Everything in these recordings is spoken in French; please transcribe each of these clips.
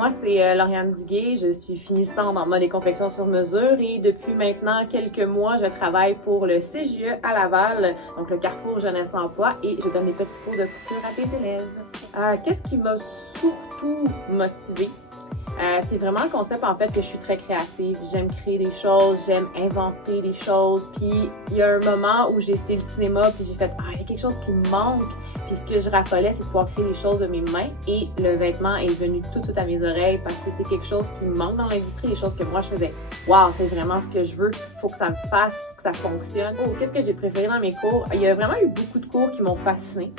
moi c'est Lauriane Duguay, je suis finissante en mode et confection sur mesure et depuis maintenant quelques mois, je travaille pour le CJE à Laval, donc le Carrefour Jeunesse Emploi, et je donne des petits cours de couture à tes élèves. Qu'est-ce qui m'a surtout motivée? C'est vraiment le concept en fait que je suis très créative. J'aime créer des choses, j'aime inventer des choses. Puis il y a un moment où j'ai essayé le cinéma puis j'ai fait il y a quelque chose qui me manque. Puis ce que je raffolais, c'est de pouvoir créer des choses de mes mains et le vêtement est venu tout à mes oreilles parce que c'est quelque chose qui me manque dans l'industrie, des choses que moi je faisais. Waouh, c'est vraiment ce que je veux. Faut que ça me fasse, faut que ça fonctionne. Oh, qu'est-ce que j'ai préféré dans mes cours? Il y a vraiment eu beaucoup de cours qui m'ont fascinée.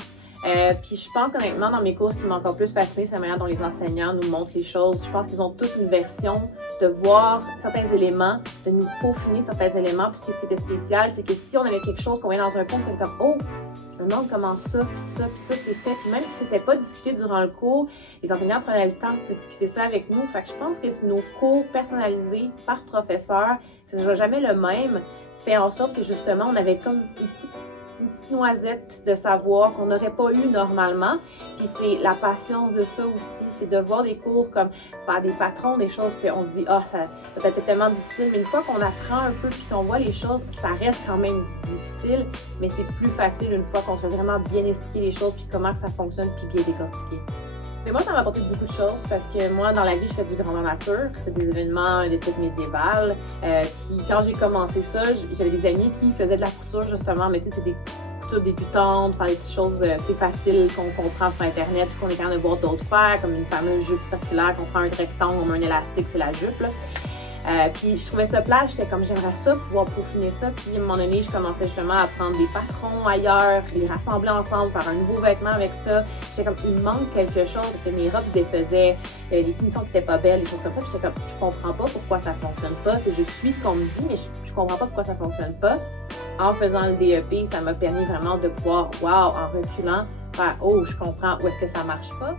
Puis je pense honnêtement dans mes cours, ce qui m'a encore plus fasciné, c'est la manière dont les enseignants nous montrent les choses. Je pense qu'ils ont tous une version de voir certains éléments, de nous peaufiner certains éléments. Puis ce qui était spécial, c'est que si on avait quelque chose qu'on voyait dans un cours, on était comme oh, je me demande comment ça, puis ça c'est fait. Puis même si c'était pas discuté durant le cours, les enseignants prenaient le temps de discuter ça avec nous. Fait que je pense que nos cours personnalisés par professeur, ce ne sera jamais le même, fait en sorte que justement on avait comme une petite noisette de savoir qu'on n'aurait pas eu normalement. Puis c'est la patience de ça aussi, c'est de voir des cours comme par des patrons, des choses qu'on se dit ça peut être tellement difficile, mais une fois qu'on apprend un peu puis qu'on voit les choses, ça reste quand même difficile, mais c'est plus facile une fois qu'on se fait vraiment bien expliquer les choses puis comment ça fonctionne puis bien décortiquer. Mais moi, ça m'a apporté beaucoup de choses parce que moi, dans la vie, je fais du grandeur nature. C'est des événements d'époque médiévale. Puis quand j'ai commencé ça, j'avais des amis qui faisaient de la couture justement, mais tu sais, c'est des coutures débutantes, faire des petites choses plus faciles qu'on comprend sur Internet, qu'on est capable de voir d'autres faire, comme une fameuse jupe circulaire, qu'on prend un rectangle, on met un élastique, c'est la jupe, là. Puis je trouvais ça plat, j'étais comme j'aimerais ça, pouvoir peaufiner ça. Puis à un moment donné, je commençais justement à prendre des patrons ailleurs, les rassembler ensemble, faire un nouveau vêtement avec ça. J'étais comme, il me manque quelque chose, parce que mes robes, je les faisais, il y avait des finitions qui étaient pas belles, des choses comme ça. Puis j'étais comme, je comprends pas pourquoi ça fonctionne pas. Je suis ce qu'on me dit, mais je comprends pas pourquoi ça fonctionne pas. En faisant le DEP, ça m'a permis vraiment de pouvoir, en reculant, faire, oh, je comprends où est-ce que ça marche pas.